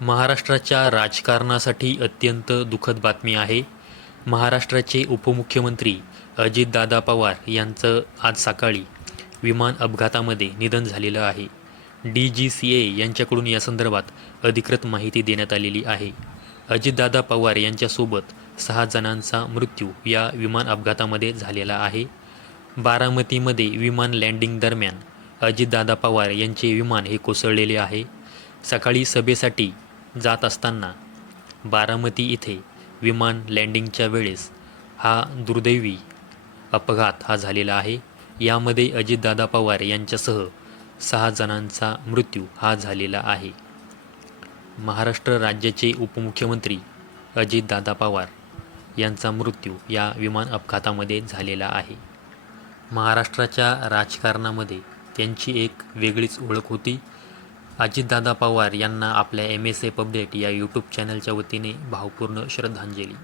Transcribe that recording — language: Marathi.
महाराष्ट्राच्या राजकारणासाठी अत्यंत दुःखद बातमी आहे. महाराष्ट्राचे उपमुख्यमंत्री अजितदादा पवार यांचं आज सकाळी विमान अपघातामध्ये निधन झालेलं आहे. डी जी सी ए यांच्याकडून या संदर्भात अधिकृत माहिती देण्यात आलेली आहे. अजितदादा पवार यांच्यासोबत सहा जणांचा मृत्यू या विमान अपघातामध्ये झालेला आहे. बारामतीमध्ये विमान लँडिंग दरम्यान अजितदादा पवार यांचे विमान हे कोसळलेले आहे. सकाळी सभेसाठी जात असताना बारामती इथे विमान लँडिंगच्या वेळेस हा दुर्दैवी अपघात हा झालेला आहे. यामध्ये अजितदादा पवार यांच्यासह सहा जणांचा मृत्यू हा झालेला आहे. महाराष्ट्र राज्याचे उपमुख्यमंत्री अजितदादा पवार यांचा मृत्यू या विमान अपघातामध्ये झालेला आहे. महाराष्ट्राच्या राजकारणामध्ये त्यांची एक वेगळीच ओळख होती. अजितदादा पवार यांना आपल्या एम एस एफ अपडेट या यूट्यूब चॅनलच्या वतीने भावपूर्ण श्रद्धांजली.